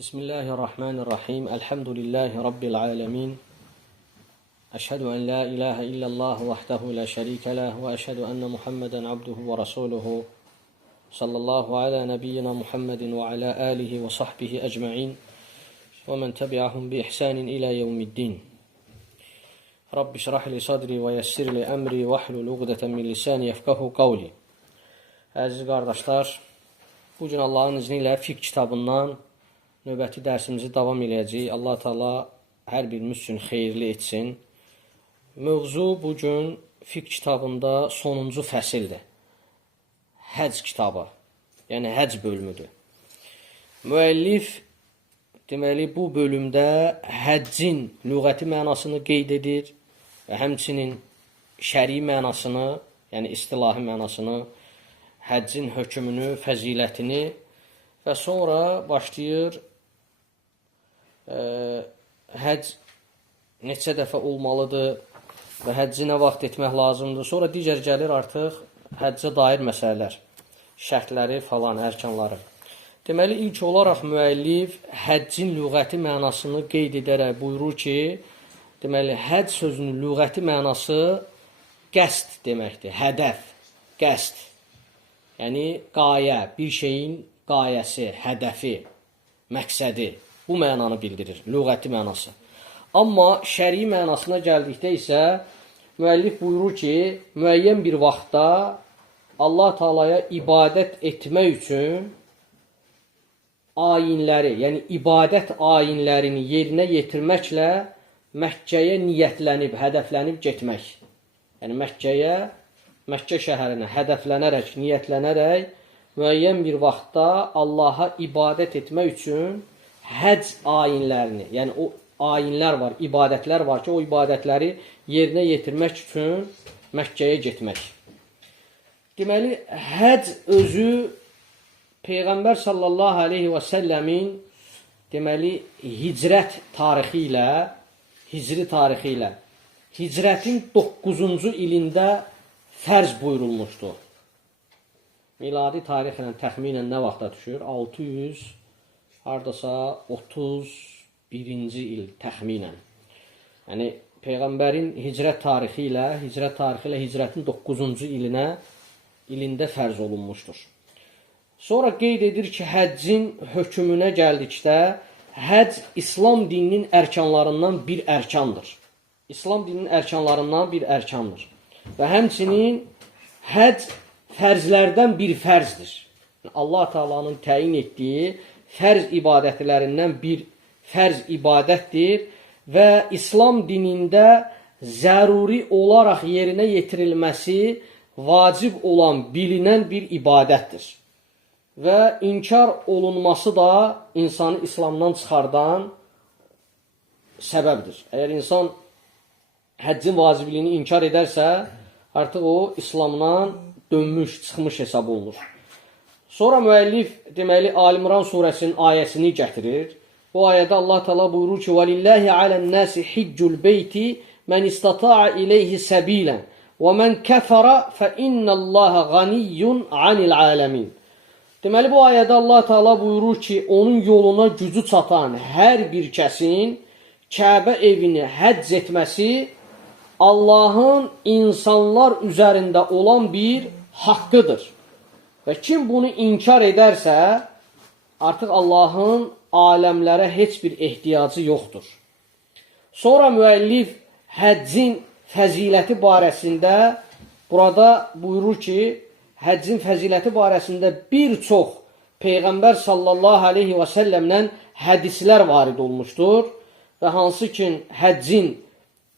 Bismillahirrahmanirrahim. Elhamdülillahi Rabbil alemin. Eşhedü en la ilahe illallah vahdehu la şerike lah ve eşhedü enne Muhammeden abduhu ve rasuluhu sallallahu ala nebiyyina Muhammedin ve ala alihi ve sahbihi ecma'in ve men tebi'ahum bi ihsanin ila yevmiddin. Rabbi şrah li sadri ve yessir li emri ve hlul uqdeten min lisani yefkahu qavli. Əziz qardaşlar, bugün Allahın izni ilə fiqh kitabından növbəti dərsimizi davam edəcəyik. Allah Teala hər birimiz üçün xeyirli etsin. Mövzu bugün fiqh kitabında sonuncu fəsildir. Həcc kitabı, yəni həcc bölümüdür. Müəllif deməli bu bölümdə həccin lüğəti mənasını qeyd edir və həmçinin şəri mənasını, yəni istilahi mənasını, həccin hökmünü, fəzilətini və sonra başlayır həcc neçə dəfə olmalıdır və həcci nə vaxt etmək lazımdır. Sonra digər gəlir artıq həccə dair məsələlər, şərtləri falan, ərkanları. Deməli, ilk olaraq müəllif həccin lüğəti mənasını qeyd edərək buyurur ki, deməli, həcc sözünün lüğəti mənası qəsd deməkdir, hədəf, qəsd. Yəni, qayə, bir şeyin qayəsi, hədəfi, məqsədi. Bu mənanı bildirir, lüğəti mənası. Amma şəri mənasına gəldikdə isə müəllif buyurur ki, müəyyən bir vaxtda Allah Teala'ya ibadət etmək üçün ayinləri, yəni ibadət ayinlərini yerinə yetirməklə Məkkəyə niyyətlənib, hədəflənib getmək. Yəni Məkkə şəhərinə hədəflənərək, niyyətlənərək müəyyən bir vaxtda Allaha ibadət etmək üçün həcc ayinlərini, yəni o ayinlər var, ibadətlər var ki, o ibadətləri yerinə yetirmək üçün Məkkəyə getmək. Deməli, həcc özü Peyğəmbər sallallahu aleyhi və səlləmin deməli, hicrət tarixi ilə, hicri tarixi ilə, hicrətin 9-cu ilində fərz buyurulmuşdur. Miladi tarixlə təxminən nə vaxta düşür? 600, hardasa 31-ci il təxminən. Yəni, Peyğəmbərin hicrət tarixi ilə hicrətin 9-cu ilində fərz olunmuşdur. Sonra qeyd edir ki, həccin hökmünə gəldikdə, həcc İslam dininin ərkanlarından bir ərkandır. İslam dininin ərkanlarından bir ərkandır. Və həmçinin həcc fərzlərdən bir fərzdir. Allah Teala'nın təyin etdiyi fərz ibadətlərindən bir fərz ibadətdir və İslam dinində zəruri olaraq yerinə yetirilməsi vacib olan, bilinən bir ibadətdir. Və inkar olunması da insanı İslamdan çıxardan səbəbdir. Əgər insan həccin vacibliyini inkar edərsə, artıq o İslamdan dönmüş, çıxmış hesab olunur. Sonra müəllif deməli Ali-İmran surəsinin ayəsini gətirir. Bu ayədə Allah Teala buyurur ki: "Velillahi alan-nasi hiccul beyti men istata'a ilayhi sabila ve men kafara fe innallaha ganiyyun anil alamin." Deməli bu ayədə Allah Teala buyurur ki, onun yoluna gücü çatan hər bir kəsin Kəbə evini həcc etməsi Allahın insanlar üzərində olan bir haqqıdır. Və kim bunu inkar edərsə, artıq Allahın aləmlərə heç bir ehtiyacı yoxdur. Sonra müəllif həccin fəziləti barəsində burada buyurur ki, həccin fəziləti barəsində bir çox Peyğəmbər sallallahu aleyhi və səlləmdən hədislər varid olmuşdur və hansı ki, həccin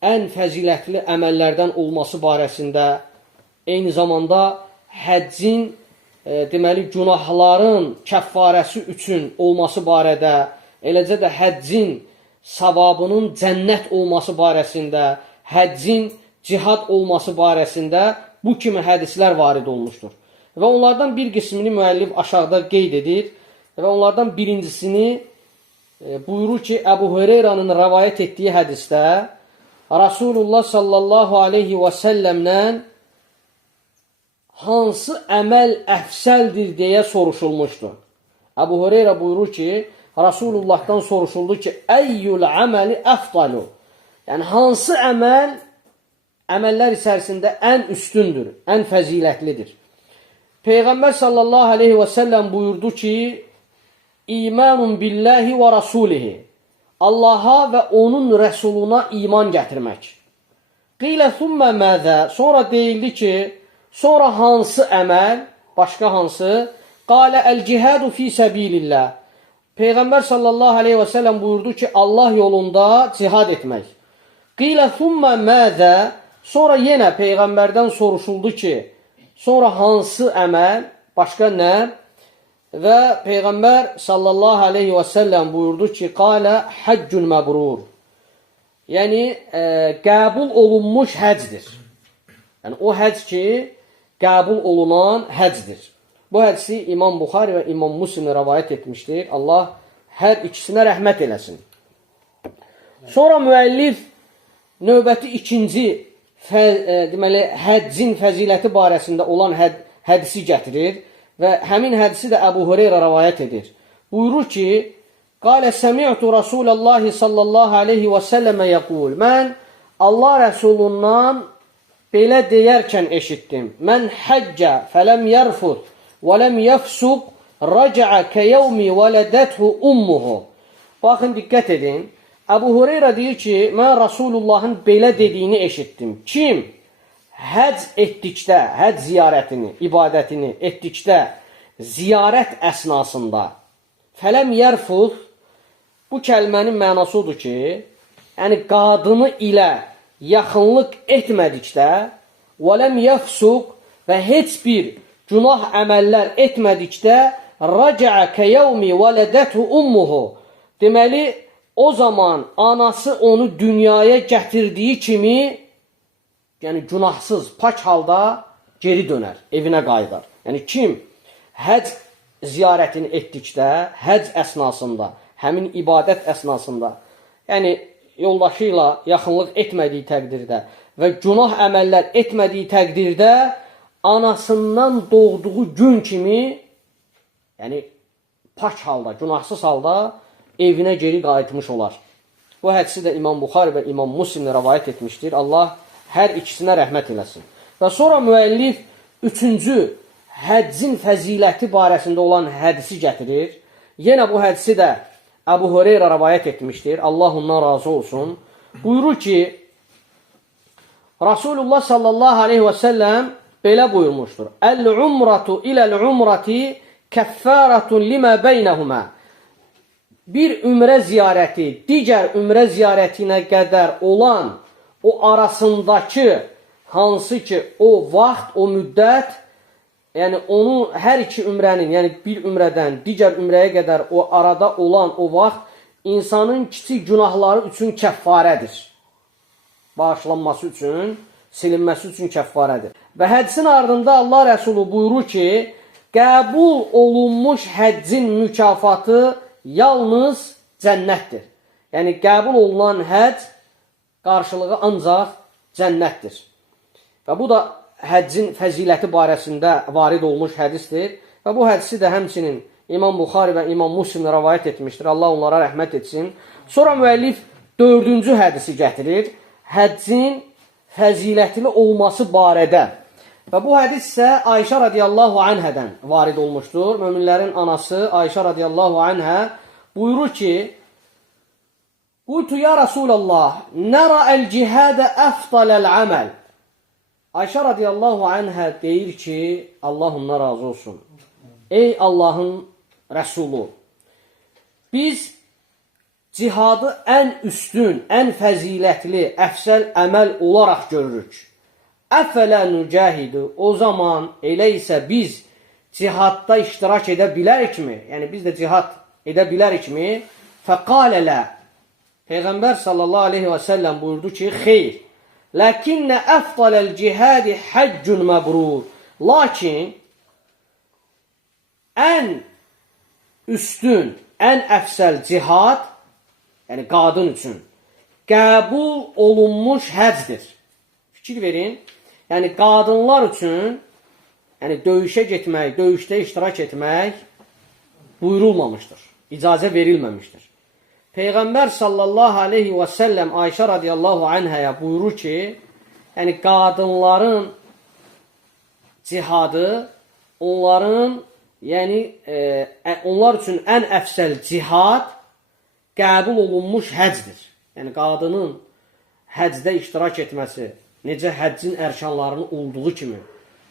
ən fəzilətli əməllərdən olması barəsində, eyni zamanda həccin deməli, günahların kəffarəsi üçün olması barədə, eləcə də həccin savabının cənnət olması barəsində, həccin cihad olması barəsində bu kimi hədislər varid olmuşdur. Və onlardan bir qismini müəllif aşağıda qeyd edir və onlardan birincisini buyurur ki, Əbu Hüreyrənin rəvayət etdiyi hədisdə Rasulullah sallallahu aleyhi və səlləmdən hansı əməl əfsəldir deyə soruşulmuşdur. Əbu Hüreyrə buyurur ki, Rasulullahdan soruşuldu ki, əyyul əməli əfdalu? Yəni, hansı əməllər içərisində ən üstündür, ən fəzilətlidir? Peyğəmbər sallallahu aleyhi və səlləm buyurdu ki, İmanun billahi və rasulihi. Allaha və onun rəsuluna iman gətirmək. Qilə thummə məzə? Sonra deyildi ki, sonra hansı əməl, başqa hansı? Qalə əl-cihadu fi səbilillah. Peyğəmbər sallallahu aleyhi və səlləm buyurdu ki, Allah yolunda cihad etmək. Qilə thummə məzə? Sonra yenə Peyğəmbərdən soruşuldu ki, sonra hansı əməl, başqa nə? Və Peyğəmbər sallallahu aleyhi və səlləm buyurdu ki, qalə həccun məbrur. Yəni, qəbul olunmuş həcdir. Yəni, o həcc ki, qəbul olunan həcdir. Bu hədisi İmam Buxari və İmam Muslim rəvayət etmişdir. Allah hər ikisinə rəhmət eləsin. Sonra müəllif növbəti ikinci deməli, həccin fəziləti barəsində olan hədisi gətirir və həmin hədisi də Əbu Hüreyrə rəvayət edir. Buyurur ki, qalə səmi'tu Rasulallahi sallallahu aleyhi və səlləmə yəqul. Mən Allah Rəsulundan belə deyərkən eşitdim. Mən həccə fələm yərfud və ləm yəfsuq rəcəə kəyəvmi vələdəthu ummuhu. Baxın, diqqət edin. Əbu Hüreyrə deyir ki, mən Rasulullahın belə dediyini eşitdim. Kim həcc etdikdə, həcc ziyarətini, ibadətini etdikdə, ziyarət əsnasında fələm yərfud, bu kəlmənin mənası odur ki, yəni qadını ilə yaxınlıq etmədikdə və ləm yəfsuq və heç bir günah əməllər etmədikdə rəcəə kəyəvmi vələdəthu ummuhu. Deməli, o zaman anası onu dünyaya gətirdiyi kimi, yəni günahsız, pak halda geri dönər, evinə qayıdar. Yəni kim həcc ziyarətini etdikdə, həcc əsnasında, həmin ibadət əsnasında, yəni yoldaşı ilə yaxınlıq etmədiyi təqdirdə və günah əməllər etmədiyi təqdirdə anasından doğduğu gün kimi, yəni pak halda, günahsız halda evinə geri qayıtmış olar. Bu hədisi də İmam Buxari və İmam Muslim rəvayət etmişdir. Allah hər ikisinə rəhmət eləsin. Və sonra müəllif üçüncü həccin fəziləti barəsində olan hədisi gətirir. Yenə bu hədisi də Əbu Hüreyrə rəvayət etmişdir. Allah ondan razı olsun. Buyurur ki, Rasulullah sallallahu aleyhi və səlləm belə buyurmuşdur. Əl-umratu iləl-umrati kəffəratun limə beynəhumə. Bir ümrə ziyarəti digər ümrə ziyarətinə qədər olan o arasındakı hansı ki o vaxt, o müddət, yəni onu hər iki ümrənin, yəni bir ümrədən digər ümrəyə qədər o arada olan o vaxt insanın kiçik günahları üçün kəffarədir. Bağışlanması üçün, silinməsi üçün kəffarədir. Və həccin ardında Allah Rəsulu buyurur ki, qəbul olunmuş həccin mükafatı yalnız cənnətdir. Yəni, qəbul olunan həcc qarşılığı ancaq cənnətdir. Və bu da həccin fəziləti barəsində varid olmuş hədisdir. Və bu hədisi də həmçinin İmam Buxari və İmam Muslim rəvayət etmişdir. Allah onlara rəhmət etsin. Sonra müəllif dördüncü hədisi gətirir. Həccin fəzilətli olması barədə. Və bu hədis isə Ayşə radiyallahu anhədən varid olmuşdur. Möminlərin anası Ayşə radiyallahu anhə buyurur ki, Qultu ya Rasulallah, nərə əl-cihadə əfdaləl əməl. Ayşə radiyallahu anhə deyir ki, Allah ondan razı olsun. Ey Allahın Rəsulu, biz cihadı ən üstün, ən fəzilətli, əfsəl əməl olaraq görürük. Əfələ nücahidu, o zaman elə isə biz cihadda iştirak edə bilərikmi? Yəni biz də cihad edə bilərikmi? Fəqalələ, Peyğəmbər sallallahu aleyhi və səlləm buyurdu ki, xeyr, ləkinnə əfdaləl cihadi həccun məbrur. Lakin ən üstün, ən əfsəl cihad, yəni qadın üçün, qəbul olunmuş həcdir. Fikir verin, yəni qadınlar üçün, yəni döyüşə getmək, döyüşdə iştirak etmək buyurulmamışdır. icazə verilməmişdir. Peyğəmbər sallallahu aleyhi və səlləm Ayşə radiyallahu anhaya buyurur ki, yəni qadınların cihadı onların, yəni onlar üçün ən əfsəl cihad qəbul olunmuş həcdir. Yəni qadının həcdə iştirak etməsi, necə həccin ərkanlarının olduğu kimi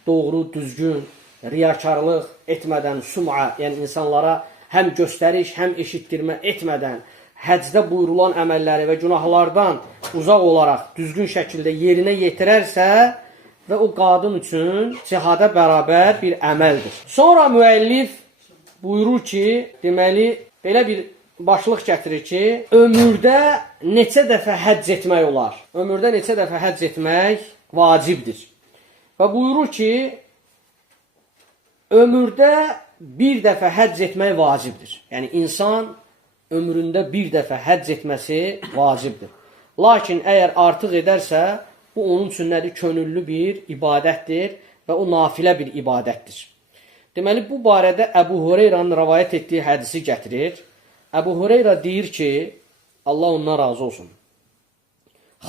doğru, düzgün, riyakarlıq etmədən, sum'a, yəni insanlara həm göstəriş, həm eşitdirmə etmədən həcdə buyurulan əməlləri və günahlardan uzaq olaraq düzgün şəkildə yerinə yetirərsə və o qadın üçün cihada bərabər bir əməldir. Sonra müəllif buyurur ki, deməli, belə bir başlıq gətirir ki, ömürdə neçə dəfə həcc etmək olar? Ömürdə neçə dəfə həcc etmək vacibdir. Və buyurur ki, ömürdə bir dəfə həcc etmək vacibdir. Yəni, insan ömründə bir dəfə həcc etməsi vacibdir. Lakin əgər artıq edərsə, bu onun üçün nədir? Könüllü bir ibadətdir və o nafilə bir ibadətdir. Deməli, bu barədə Əbu Hureyranın rəvayət etdiyi hədisi gətirir. Əbu Hureyra deyir ki, Allah ondan razı olsun.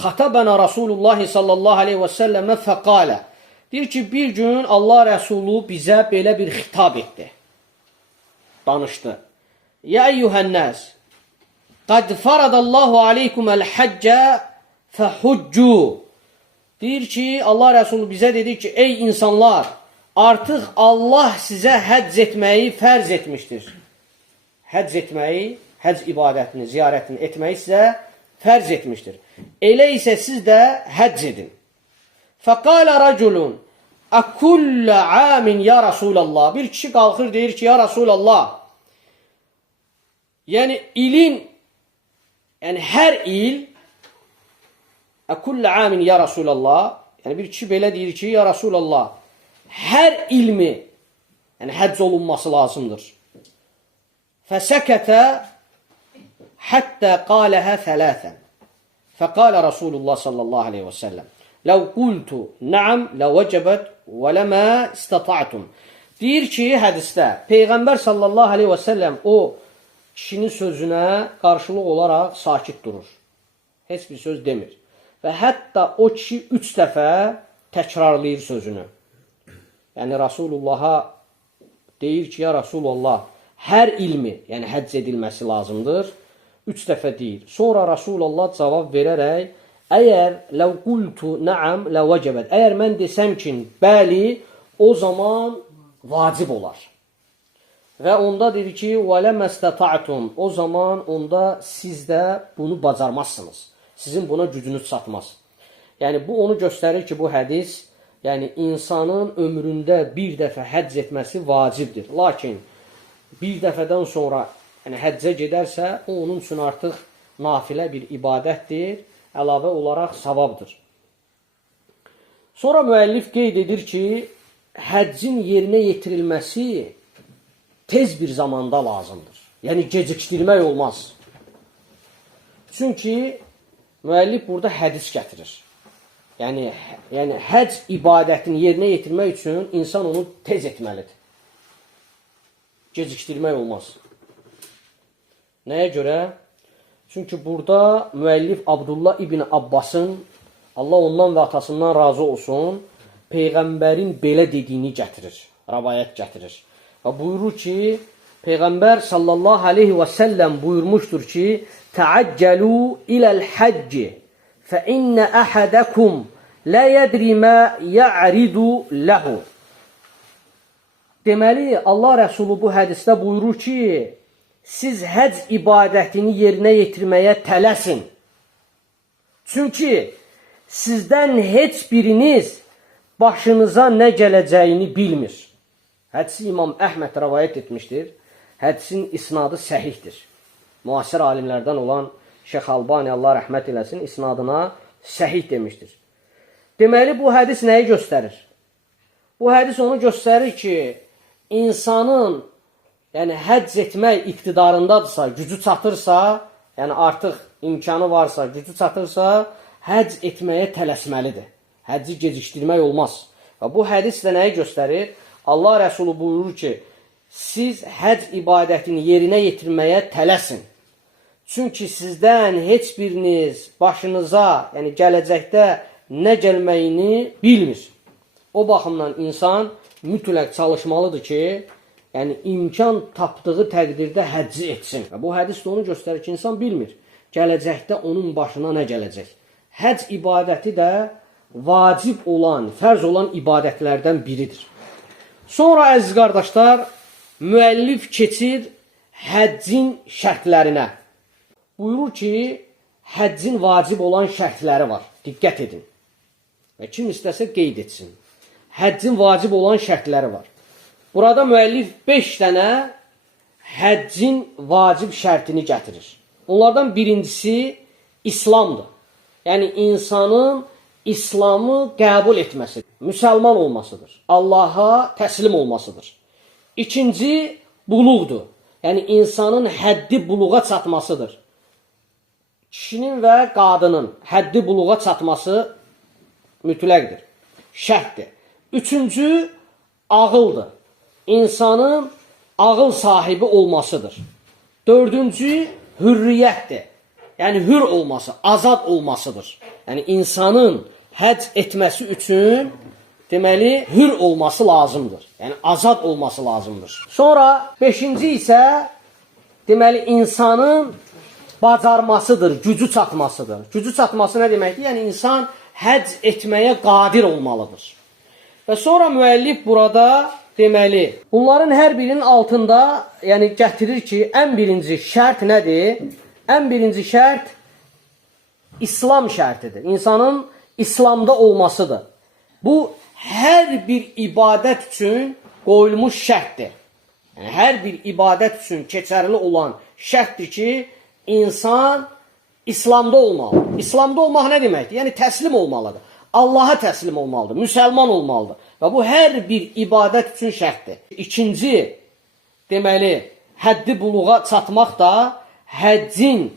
Xatabənə Rasulullah sallallahu aleyhi və səlləmə fəqalə. Deyir ki, bir gün Allah Rəsulu bizə belə bir xitab etdi. Danışdı. Ya eyyuhənnəs, qad faradallahu aleykum əl-həccə fəhuccu. Deyir ki, Allah Rəsulu bizə dedi ki, ey insanlar, artıq Allah sizə həcc etməyi fərz etmişdir. Həcc etməyi, həcc ibadətini, ziyarətini etməyi sizə fərz etmişdir. Elə isə siz də həcc edin. Fəqalə rəculun, əkullə amin ya Rasulallah. Bir kişi qalxır, deyir ki, ya Rasulallah, yəni ilin, yəni hər il, əkullə amin ya Rasulallah, yəni bir kişi belə deyir ki, ya Rasulallah, hər ilmi, yəni həcc olunması lazımdır. Fəsəkətə həttə qaləhə thələthən. Fəqalə Rasulullah sallallahu aleyhi və səlləm. Ləv qultu nəam ləvəcəbət və ləmə istata'tum. Deyir ki, hədisdə Peyğəmbər sallallahu aleyhi və səlləm o kişinin sözünə qarşılıq olaraq sakit durur. Heç bir söz demir. Və hətta o kişi 3 dəfə təkrarlayır sözünü. Yəni Rasulullaha deyir ki, ya Rasulullah, hər ilmi, yəni həcc edilməsi lazımdır. 3 dəfə deyir. Sonra Rasulullah cavab verərək, əgər ləv qultu nəam ləvəcəbət. Əgər mən desəm ki, bəli, o zaman vacib olar. Və onda dedi ki, وَلَمَ اسْتَطَعْتُمْ. O zaman onda siz də bunu bacarmazsınız. Sizin buna gücünüz çatmaz. Yəni, bu onu göstərir ki, bu hədis, yəni insanın ömründə bir dəfə həcc etməsi vacibdir. Lakin bir dəfədən sonra yəni, həccə gedərsə, o onun üçün artıq nafilə bir ibadətdir, əlavə olaraq savabdır. Sonra müəllif qeyd edir ki, həccin yerinə yetirilməsi tez bir zamanda lazımdır. Yəni, gecikdirmək olmaz. Çünki müəllif burada hədis gətirir. Yəni həcc ibadətini yerinə yetirmək üçün insan onu tez etməlidir. Gecikdirmək olmaz. Nəyə görə? Çünki burada müəllif Abdullah ibn Abbasın, Allah ondan və atasından razı olsun, Peyğəmbərin belə dediyini gətirir, rəvayət gətirir. Və buyurur ki, Peyğəmbər sallallahu aleyhi və səlləm buyurmuşdur ki, təəccəlu iləl həcci fə innə əhədəkum lə yədri mə yə'ridu ləhu. Deməli, Allah Rəsulu bu hədisdə buyurur ki, siz həcc ibadətini yerinə yetirməyə tələsin. Çünki sizdən heç biriniz başınıza nə gələcəyini bilmir. Hədisi İmam Əhməd rəvayət etmişdir. Hədisin isnadı səhihdir. Müasir alimlərdən olan Şeyx Albani, Allah rəhmət eləsin, isnadına səhih demişdir. Deməli, bu hədis nəyi göstərir? Bu hədis onu göstərir ki, insanın yəni həcc etmək iqtidarındadırsa, gücü çatırsa, yəni artıq imkanı varsa, gücü çatırsa, həcc etməyə tələsməlidir. Həcci gecikdirmək olmaz. Və bu hədis də nəyi göstərir? Allah Rəsulu buyurur ki, siz həc ibadətini yerinə yetirməyə tələsin. Çünki sizdən heç biriniz başınıza, yəni gələcəkdə nə gəlməyini bilmir. O baxımdan insan mütləq çalışmalıdır ki, yəni imkan tapdığı təqdirdə həcci etsin. Bu hədis də onu göstərir ki, insan bilmir. Gələcəkdə onun başına nə gələcək? Həcc ibadəti də vacib olan, fərz olan ibadətlərdən biridir. Sonra əziz qardaşlar, müəllif keçir həccin şərtlərinə. Buyurur ki, həccin vacib olan şərtləri var. Diqqət edin. Və kim istəsə qeyd etsin. Həccin vacib olan şərtləri var. Burada müəllif 5 dənə həccin vacib şərtini gətirir. Onlardan birincisi İslamdır. Yəni insanın İslamı qəbul etməsidir. Müsəlman olmasıdır. Allaha təslim olmasıdır. İkinci, buluğdur. Yəni insanın həddi buluğa çatmasıdır. Kişinin və qadının həddi buluğa çatması mütləqdir. Şərtdir. Üçüncü, ağıldır. İnsanın ağıl sahibi olmasıdır. Dördüncü, hürriyyətdir. Yəni hür olması, azad olmasıdır. Yəni insanın həcc etməsi üçün deməli hür olması lazımdır. Yəni azad olması lazımdır. Sonra beşinci isə deməli insanın bacarmasıdır, gücü çatmasıdır. Gücü çatması nə deməkdir? Yəni insan həcc etməyə qadir olmalıdır. Və sonra müəllif burada deməli bunların hər birinin altında yəni gətirir ki, ən birinci şərt nədir? Ən birinci şərt İslam şərtidir. İnsanın İslamda olmasıdır. Bu hər bir ibadət üçün qoyulmuş şərtdir. Yəni hər bir ibadət üçün keçərli olan şərtdir ki, insan İslamda olmalıdır. İslamda olmaq nə deməkdir? Yəni təslim olmalıdır. Allaha təslim olmalıdır. Müsəlman olmalıdır. Və bu hər bir ibadət üçün şərtdir. İkinci, deməli, həddi buluğa çatmaq da həccin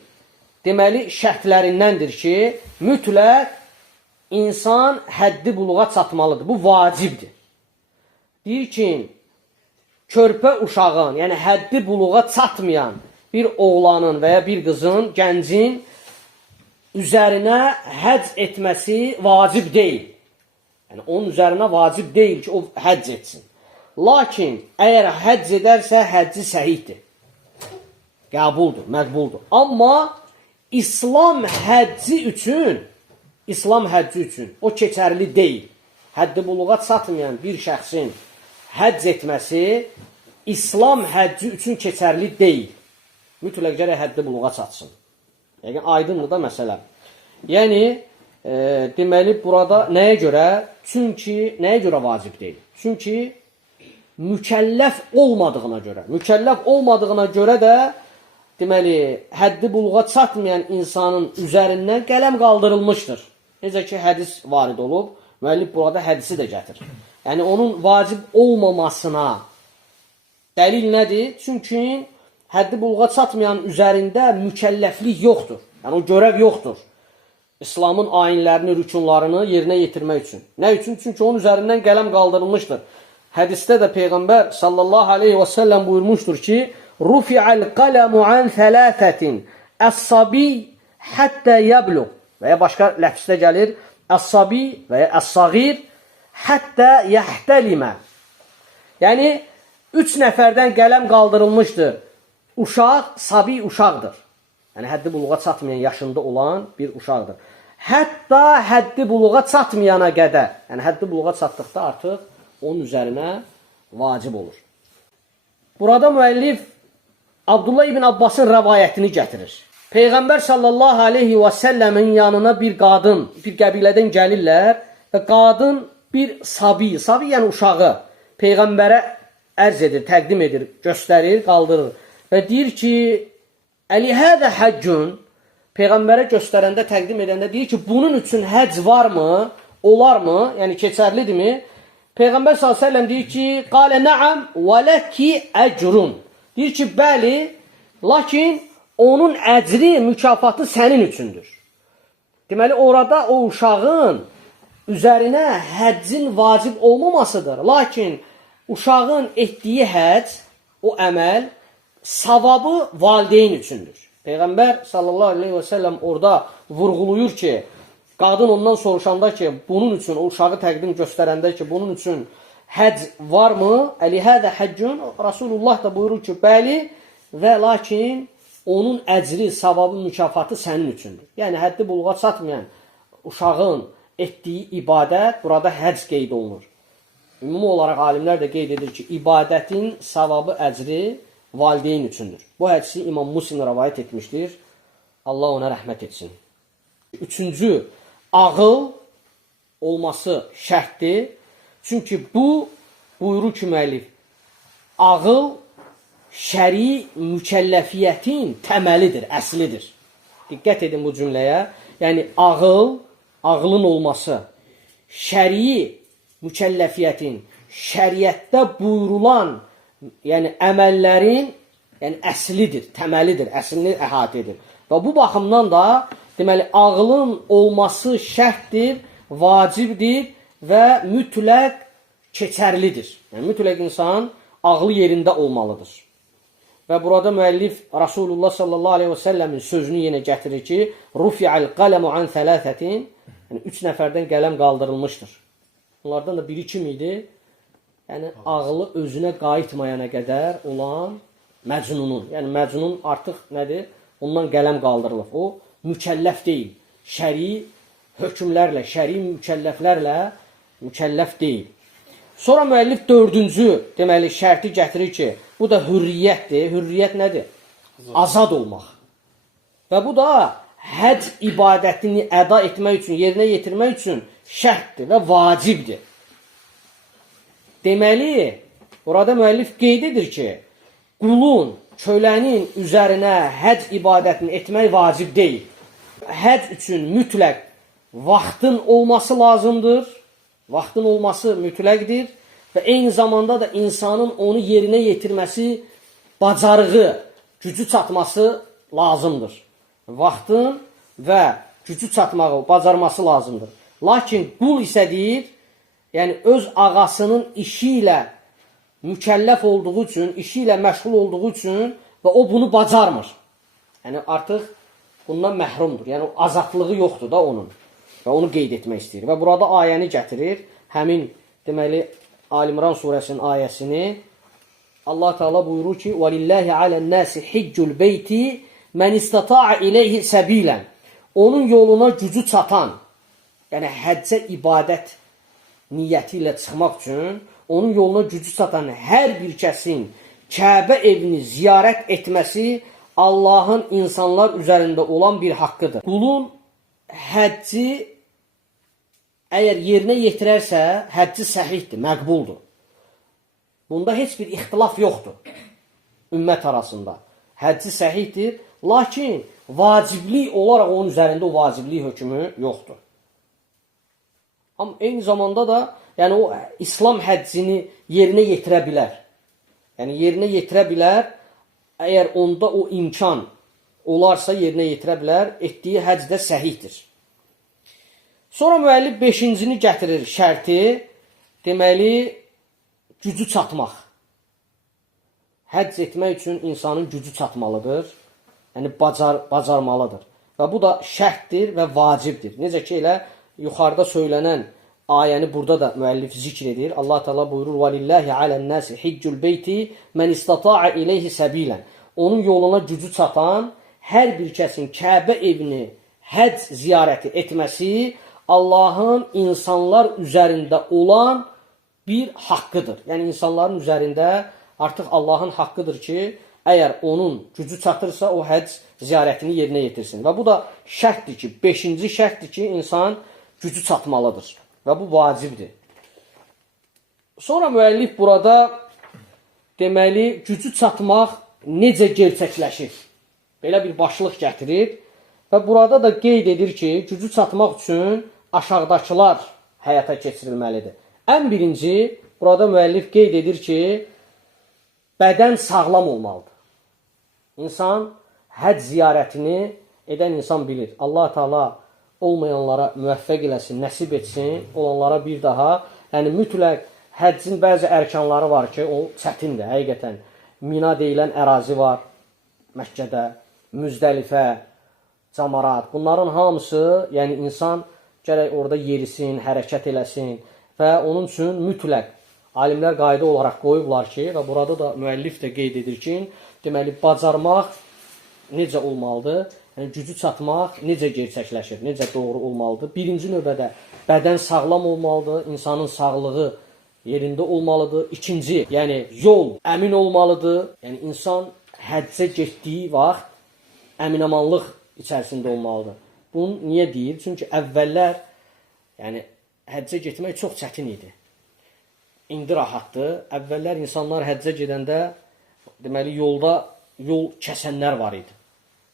deməli şərtlərindəndir ki, mütləq insan həddi buluğa çatmalıdır. Bu vacibdir. Deyir ki, körpə uşağın, yəni həddi buluğa çatmayan bir oğlanın və ya bir qızın, gəncin üzərinə həcc etməsi vacib deyil. Yəni onun üzərinə vacib deyil ki, o həcc etsin. Lakin əgər həcc edərsə, həcci səhihdir. Qəbuldur, məqbuldur. Amma İslam həcci üçün o keçərli deyil. Həddi buluğa çatmayan bir şəxsin həcc etməsi İslam həcci üçün keçərli deyil. Mütləq gərək həddi buluğa çatsın. Yəni aydındır da məsələ. Yəni deməli burada nəyə görə? Çünki nəyə görə vacib deyil? Çünki mükəlləf olmadığına görə. Mükəlləf olmadığına görə də deməli həddi buluğa çatmayan insanın üzərindən qələm qaldırılmışdır. Necə ki hədis varid olub, müəllif burada hədisi də gətirir. Yəni onun vacib olmamasına dəlil nədir? Çünki həddi buluğa çatmayan üzərində mükəlləflik yoxdur. Yəni o görəv yoxdur. İslamın ayinlərini, rükunlarını yerinə yetirmək üçün. Nə üçün? Çünki onun üzərindən qələm qaldırılmışdır. Hədisdə də Peyğəmbər sallallahu aleyhi və səlləm buyurmuşdur ki, Rufi'al qələmu an thəlâfətin əs-sabi həttə yəbluq və ya başqa ləfsdə gəlir əs-sabi və ya əs-sağir həttə yəhtəlimə. Yəni, 3 nəfərdən qələm qaldırılmışdır. Uşaq, sabi uşaqdır. Yəni, həddi buluğa çatmayan yaşında olan bir uşaqdır. Hətta həddi buluğa çatmayana qədər, yəni həddi buluğa çatdıqda artıq onun üzərinə vacib olur. Burada müəllif Abdullah ibn Abbasın rəvayətini gətirir. Peyğəmbər sallallahu aleyhi və səlləmin yanına bir qadın, bir qəbilədən gəlirlər və qadın bir sabi yəni uşağı Peyğəmbərə ərz edir, təqdim edir, göstərir, qaldırır və deyir ki, Əlihədə həccün, Peyğəmbərə göstərəndə, təqdim edəndə deyir ki, bunun üçün həcc varmı, olarmı, yəni keçərlidirmi? Peyğəmbər s.ə.v deyir ki, qalə nəəm və ləki əcrun. Deyir ki, bəli, lakin onun əcri, mükafatı sənin üçündür. Deməli, orada o uşağın üzərinə həccin vacib olmamasıdır. Lakin uşağın etdiyi həcc o əməl savabı valideyn üçündür. Peyğəmbər sallallahu aleyhi və səlləm orada vurğuluyur ki, qadın ondan soruşanda ki, bunun üçün, o uşağı təqdim göstərəndə ki, bunun üçün həcc varmı? Əlihədə həccün. Rasulullah da buyurur ki, bəli və lakin onun əcri, savabı, mükafatı sənin üçündür. Yəni, həddi buluğa çatmayan uşağın etdiyi ibadət burada həcc qeyd olunur. Ümumi olaraq alimlər də qeyd edir ki, ibadətin savabı, əcri valideyn üçündür. Bu hədisi İmam Muslim rəvayət etmişdir. Allah ona rəhmət etsin. Üçüncü, ağıl olması şərtdir. Çünki bu, buyurur ki, müəllif, ağıl şəri mükəlləfiyyətin təməlidir, əslidir. Diqqət edin bu cümləyə. Yəni, ağlın olması, şəri mükəlləfiyyətin, şəriətdə buyurulan, yəni əməllərin əslidir, təməlidir, əslini əhatə edir. Və bu baxımdan da, deməli, ağlın olması şərtdir, vacibdir və mütləq keçərlidir. Yəni, mütləq insan ağlı yerində olmalıdır. Və burada müəllif Rasulullah sallallahu aleyhi və səlləmin sözünü yenə gətirir ki, rufi'al qələmu an thələthətin, yəni 3 nəfərdən qələm qaldırılmışdır. Bunlardan da biri kim idi? Yəni, ağlı özünə qayıtmayana qədər olan Məcnunun. Yəni, Məcnun artıq nədir? Ondan qələm qaldırılıb. O, mükəlləf deyil. Şəri hökmlərlə, şəri mükəlləflərlə mükəlləf deyil. Sonra müəllif dördüncü, deməli, şərti gətirir ki, bu da hürriyyətdir. Hürriyyət nədir? Azad olmaq. Və bu da həcc ibadətini əda etmək üçün, yerinə yetirmək üçün şərtdir və vacibdir. Deməli, burada müəllif qeyd edir ki, qulun, kölənin üzərinə həcc ibadətini etmək vacib deyil. Həcc üçün mütləq vaxtın olması lazımdır. Vaxtın olması mütləqdir və eyni zamanda da insanın onu yerinə yetirməsi, bacarığı, gücü çatması lazımdır. Vaxtın və gücü çatmağı, bacarması lazımdır. Lakin qul isə deyir, yəni öz ağasının işi ilə mükəlləf olduğu üçün, işi ilə məşğul olduğu üçün və o bunu bacarmır. Yəni artıq bundan məhrumdur. Yəni azadlığı yoxdur da onun. Və onu qeyd etmək istəyir. Və burada ayəni gətirir. Həmin, deməli, Ali-İmran surəsinin ayəsini. Allah Teala buyurur ki, وَلِلَّهِ عَلَى النَّاسِ حِجُّ الْبَيْتِ مَنْ اِسْتَطَاعَ اِلَيْهِ سَب۪يلًا. Onun yoluna gücü çatan, yəni həccə ibadət niyyəti ilə çıxmaq üçün, onun yoluna gücü çatan hər bir kəsin Kəbə evini ziyarət etməsi Allahın insanlar üzərində olan bir haqqıdır. Qulun həcci əgər yerinə yetirərsə, həcci səhihdir, məqbuldur. Bunda heç bir ixtilaf yoxdur ümmət arasında. Həcci səhihdir, lakin vaciblik olaraq onun üzərində o vaciblik hökmü yoxdur. Amma eyni zamanda da yəni o İslam həccini yerinə yetirə bilər. Yəni yerinə yetirə bilər, əgər onda o imkan olarsa yerinə yetirə bilər, etdiyi həcc də səhihdir. Sonra müəllif 5-cini gətirir şərti, deməli, gücü çatmaq. Həcc etmək üçün insanın gücü çatmalıdır, yəni bacarmalıdır. Və bu da şərtdir və vacibdir. Necə ki, elə yuxarıda söylənən ayəni burada da müəllif zikr edir. Allah Teala buyurur, وَلِلَّهِ عَلَى النَّاسِ حِجُّ الْبَيْتِ مَنْ اِسْتَطَاعَ اِلَيْهِ سَب۪يلًا. Onun yoluna gücü çatan hər bir kəsin Kəbə evini həcc ziyarəti etməsi Allahın insanlar üzərində olan bir haqqıdır. Yəni insanların üzərində artıq Allahın haqqıdır ki, əgər onun gücü çatırsa o həcc ziyarətini yerinə yetirsin. Və bu da şərtdir ki, 5-ci şərtdir ki, insan gücü çatmalıdır. Və bu vacibdir. Sonra müəllif burada deməli, gücü çatmaq necə gerçəkləşir? Belə bir başlıq gətirir. Və burada da qeyd edir ki, gücü çatmaq üçün aşağıdakılar həyata keçirilməlidir. Ən birinci, burada müəllif qeyd edir ki, bədən sağlam olmalıdır. İnsan həcc ziyarətini edən insan bilir. Allah Teala olmayanlara müvəffəq eləsin, nəsib etsin, olanlara bir daha. Yəni mütləq həccin bəzi ərkanları var ki, o çətindir, həqiqətən. Mina deyilən ərazi var Məkkədə, Müzdəlifə, Camarat. Bunların hamısı, yəni insan gərək orada yerisin, hərəkət eləsin və onun üçün mütləq alimlər qayda olaraq qoyublar ki, və burada da müəllif də qeyd edir ki, deməli, bacarmaq necə olmalıdır? Yəni, gücü çatmaq necə gerçəkləşir, necə doğru olmalıdır? Birinci növbədə bədən sağlam olmalıdır, insanın sağlığı yerində olmalıdır. İkinci, yəni yol əmin olmalıdır. Yəni, insan həccə getdiyi vaxt əminamanlıq içərisində olmalıdır. Bunu niyə deyir? Çünki əvvəllər yəni, həccə getmək çox çətin idi. İndi rahatdır. Əvvəllər insanlar həccə gedəndə deməli, yolda yol kəsənlər var idi.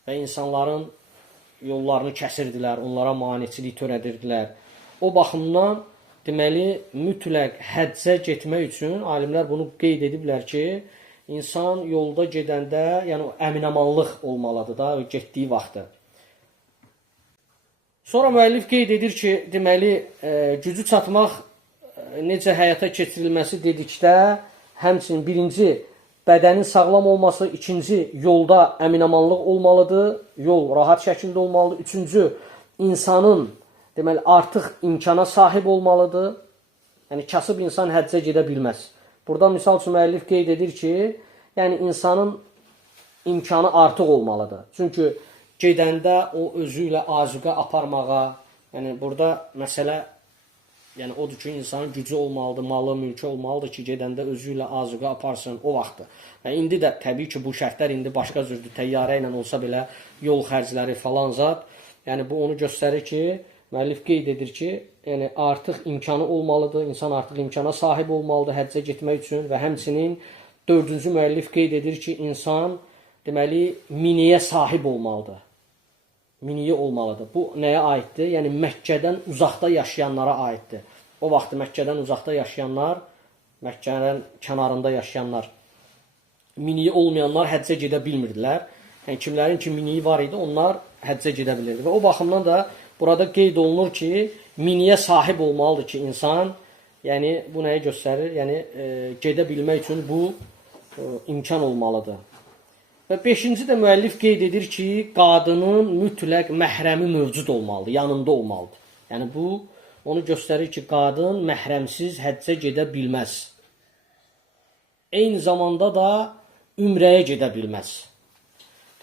Və insanların yollarını kəsirdilər, onlara maneçilik törədirdilər. O baxımdan, deməli, mütləq həccə getmək üçün alimlər bunu qeyd ediblər ki, insan yolda gedəndə, yəni əminamanlıq olmalıdır da, getdiyi vaxtı. Sonra müəllif qeyd edir ki, deməli, gücü çatmaq necə həyata keçirilməsi dedikdə, həmçinin birinci, bədənin sağlam olması, ikinci, yolda əminamanlıq olmalıdır, yol rahat şəkildə olmalıdır. Üçüncü, insanın deməli, artıq imkana sahib olmalıdır. Yəni, kasıb insan həccə gedə bilməz. Burada misal üçün müəllif qeyd edir ki, yəni insanın imkanı artıq olmalıdır. Çünki gedəndə o özü ilə azuqə aparmağa, yəni burada məsələ yəni odur ki, insanın gücü olmalıdır, malı, mülkü olmalıdır ki, gedəndə özü ilə azuqə aparsın o vaxtı. Və indi də təbii ki, bu şərtlər indi başqa cürdür, təyyarə ilə olsa belə yol xərcləri falan zat. Yəni bu onu göstərir ki, müəllif qeyd edir ki, yəni artıq imkanı olmalıdır, insan artıq imkana sahib olmalıdır həccə getmək üçün və həmçinin dördüncü müəllif qeyd edir ki, insan deməli miniyə sahib olmalıdır. Miniyə olmalıdır. Bu nəyə aiddir? Yəni Məkkədən uzaqda yaşayanlara aiddir. O vaxt Məkkədən uzaqda yaşayanlar, Məkkənin kənarında yaşayanlar, miniyə olmayanlar həccə gedə bilmirdilər. Yəni kimlərin ki miniyi var idi, onlar həccə gedə bilirdi. Və o baxımdan da burada qeyd olunur ki, miniyə sahib olmalıdır ki, insan, yəni bu nəyə göstərir? Yəni gedə bilmək üçün bu imkan olmalıdır. Və beşinci də müəllif qeyd edir ki, qadının mütləq məhrəmi mövcud olmalıdır, yanında olmalıdır. Yəni bu onu göstərir ki, qadın məhrəmsiz həccə gedə bilməz. Eyni zamanda da ümrəyə gedə bilməz.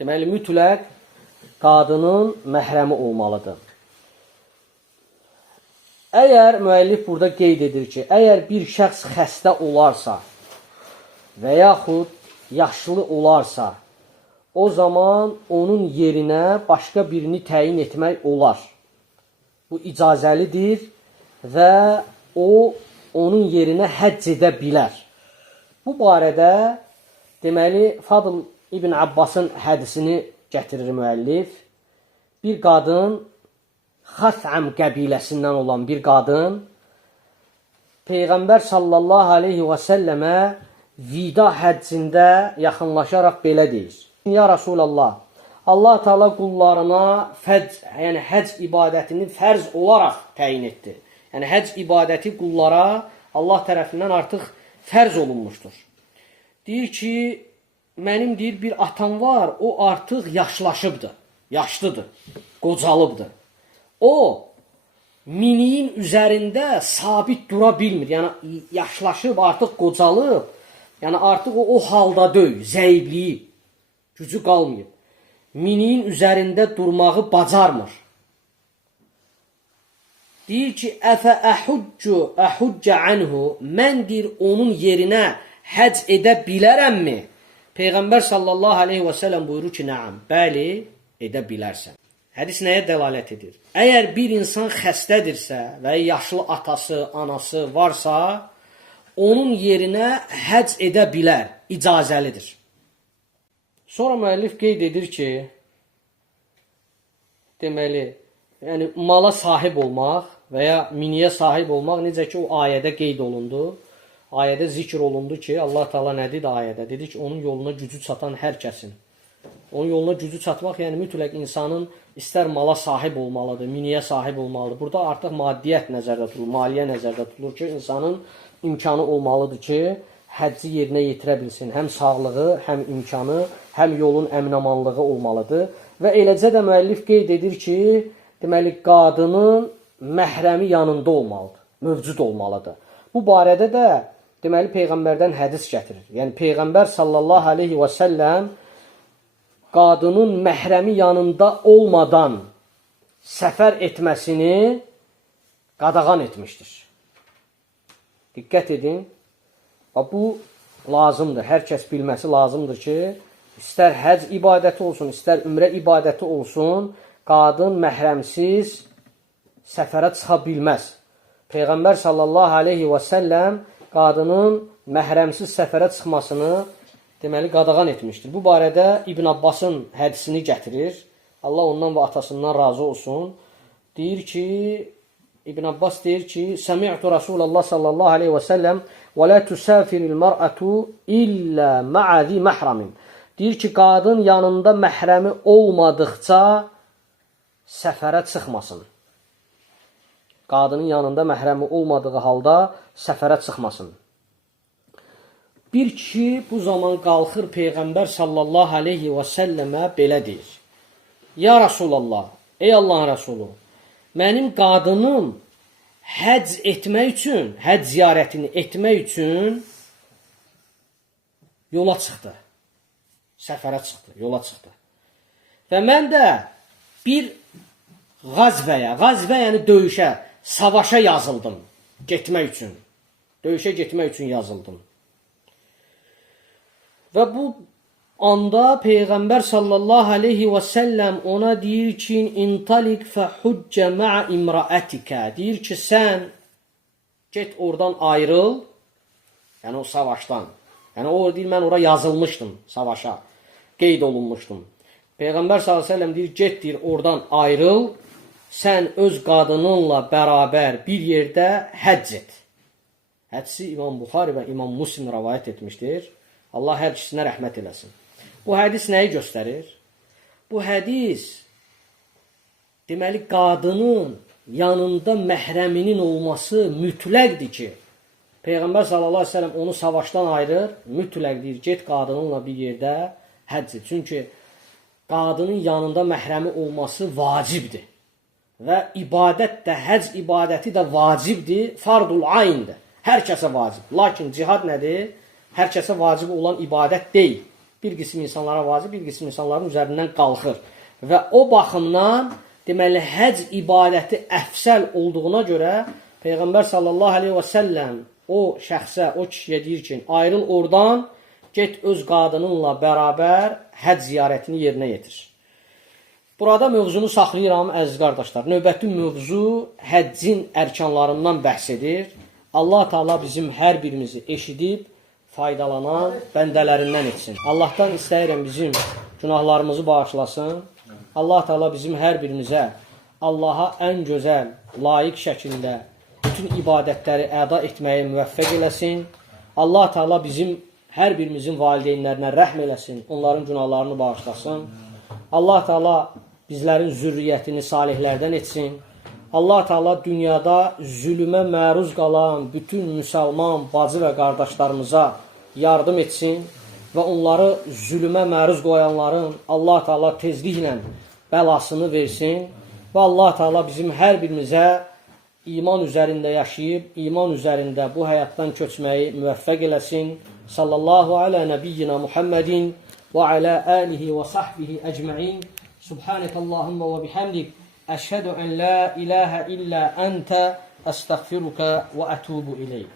Deməli, mütləq qadının məhrəmi olmalıdır. Əgər müəllif burada qeyd edir ki, əgər bir şəxs xəstə olarsa və yaxud yaşlı olarsa, o zaman onun yerinə başqa birini təyin etmək olar. Bu icazəlidir və o, onun yerinə həcc edə bilər. Bu barədə, deməli, Fadıl İbn Abbasın hədisini gətirir müəllif. Bir qadın, Xəsəm qəbiləsindən olan bir qadın, Peyğəmbər sallallahu aleyhi və səlləmə vida həccində yaxınlaşaraq belə deyir. Ya Rasulallah, Allah Teala qullarına yəni həcc ibadətini fərz olaraq təyin etdi. Yəni həcc ibadəti qullara Allah tərəfindən artıq fərz olunmuşdur. Deyir ki, mənim deyir bir atam var, o artıq yaşlaşıbdır, yaşlıdır, qocalıbdır. O, miniyin üzərində sabit dura bilmir. Yəni yaşlaşıb, artıq qocalıb, yəni artıq o halda deyil, zəifliyib. Gücü qalmayıb. Miniyin üzərində durmağı bacarmır. Deyir ki, əfə əhuccə anhu, mən deyir onun yerinə həcc edə bilərəmmi? Peyğəmbər sallallahu aleyhi və səlləm buyurur ki, nəam, bəli, edə bilərsən. Hədis nəyə dəlalət edir? Əgər bir insan xəstədirsə və yaşlı atası, anası varsa, onun yerinə həcc edə bilər, icazəlidir. Sonra müəllif qeyd edir ki, deməli, yəni mala sahib olmaq və ya miniyə sahib olmaq necə ki o ayədə qeyd olundu. Ayədə zikr olundu ki, Allah Teala nə dedi ayədə? Dedi ki, onun yoluna gücü çatan hər kəsin. Onun yoluna gücü çatmaq, yəni mütləq insanın istər mala sahib olmalıdır, miniyə sahib olmalıdır. Burada artıq maddiyyət nəzərdə tutulur, maliyyə nəzərdə tutulur ki, insanın imkanı olmalıdır ki, həcci yerinə yetirə bilsin. Həm sağlığı, həm imkanı, həm yolun əminamanlığı olmalıdır. Və eləcə də müəllif qeyd edir ki, deməli, qadının məhrəmi yanında olmalıdır, mövcud olmalıdır. Bu barədə də deməli, Peyğəmbərdən hədis gətirir. Yəni, Peyğəmbər sallallahu aleyhi və səlləm qadının məhrəmi yanında olmadan səfər etməsini qadağan etmişdir. Diqqət edin. Bu lazımdır. Hər kəs bilməsi lazımdır ki, istər həc ibadəti olsun, istər ümrə ibadəti olsun, qadın məhrəmsiz səfərə çıxa bilməz. Peyğəmbər sallallahu aleyhi və səlləm qadının məhrəmsiz səfərə çıxmasını deməli qadağan etmişdir. Bu barədə İbn Abbasın hədisini gətirir. Allah ondan və atasından razı olsun. Deyir ki, İbn Abbas deyir ki, Səmi'tu Rasulullah sallallahu aleyhi və səlləm və la tusafiril mar'atu illə ma'azi məhramin. Deyir ki, qadın yanında məhrəmi olmadıqca səfərə çıxmasın. Qadının yanında məhrəmi olmadığı halda səfərə çıxmasın. Bir kişi bu zaman qalxır Peyğəmbər sallallahu aleyhi və səlləmə belə deyir. Ya Rasulallah, ey Allahın Rəsulu, mənim qadınım həcc etmək üçün, həcc ziyarətini etmək üçün yola çıxdı. Səfərə çıxdı, yola çıxdı. Və mən də bir qazvəyə yəni döyüşə, savaşa yazıldım getmək üçün. Döyüşə getmək üçün yazıldım. Və bu anda Peyğəmbər sallallahu aleyhi və səlləm ona deyir ki, intalik fəhuccə mə'a imraətikə. Deyir ki, sən get oradan ayrıl, yəni o savaşdan. Yəni o deyir, mən ora yazılmışdım savaşa, qeyd olunmuşdum. Peyğəmbər sallallahu aleyhi və səlləm deyir, get deyir, oradan ayrıl, sən öz qadınınla bərabər bir yerdə həcc et. Hədisi İmam Buxari və İmam Muslim rəvayət etmişdir. Allah hər ikisinə rəhmət eləsin. Bu hədis nəyi göstərir? Bu hədis deməli qadının yanında məhrəminin olması mütləqdir ki, Peyğəmbər sallallahu aleyhi ve sellem onu savaşdan ayırır, mütləq deyir, get qadınınla bir yerdə həcc et. Çünki qadının yanında məhrəmi olması vacibdir. Və ibadət də, həcc ibadəti də vacibdir, fardul ayndir. Hər kəsə vacib. Lakin cihad nədir? Hər kəsə vacib olan ibadət deyil. Bir qism insanlara vacib, bir qism insanların üzərindən qalxır. Və o baxımdan deməli həcc ibadəti əfsəl olduğuna görə Peyğəmbər sallallahu aleyhi və səlləm o şəxsə, o kişiyə deyir ki, ayrıl oradan, get öz qadınınla bərabər həcc ziyarətini yerinə yetir. Burada mövzunu saxlayıram, əziz qardaşlar. Növbəti mövzu həccin ərkanlarından bəhs edir. Allah Teala bizim hər birimizi eşidib, faydalanan bəndələrindən etsin. Allahdan istəyirəm bizim günahlarımızı bağışlasın. Allah Teala bizim hər birimizə Allaha ən gözəl, layiq şəkildə bütün ibadətləri əda etməyə müvəffəq eləsin. Allah Teala bizim hər birimizin valideynlərinə rəhm eləsin, onların günahlarını bağışlasın. Allah Teala bizlərin zürriyyətini salihlərdən etsin. Allah Teala dünyada zülmə məruz qalan bütün müsəlman bacı və qardaşlarımıza yardım etsin və onları zülmə məruz qoyanların Allah Teala tezliklə bəlasını versin və Allah Teala bizim hər birimizə iman üzərində yaşayıb, iman üzərində bu həyatdan köçməyi müvəffəq eləsin. Sallallahu alə nəbiyyina Muhammedin və alə alihi və sahbihi əcməin. Subhanəkallahumma və bihamdik. Əşhədu ən la ilahə illə əntə əstəğfiruka və ətubu ileyk.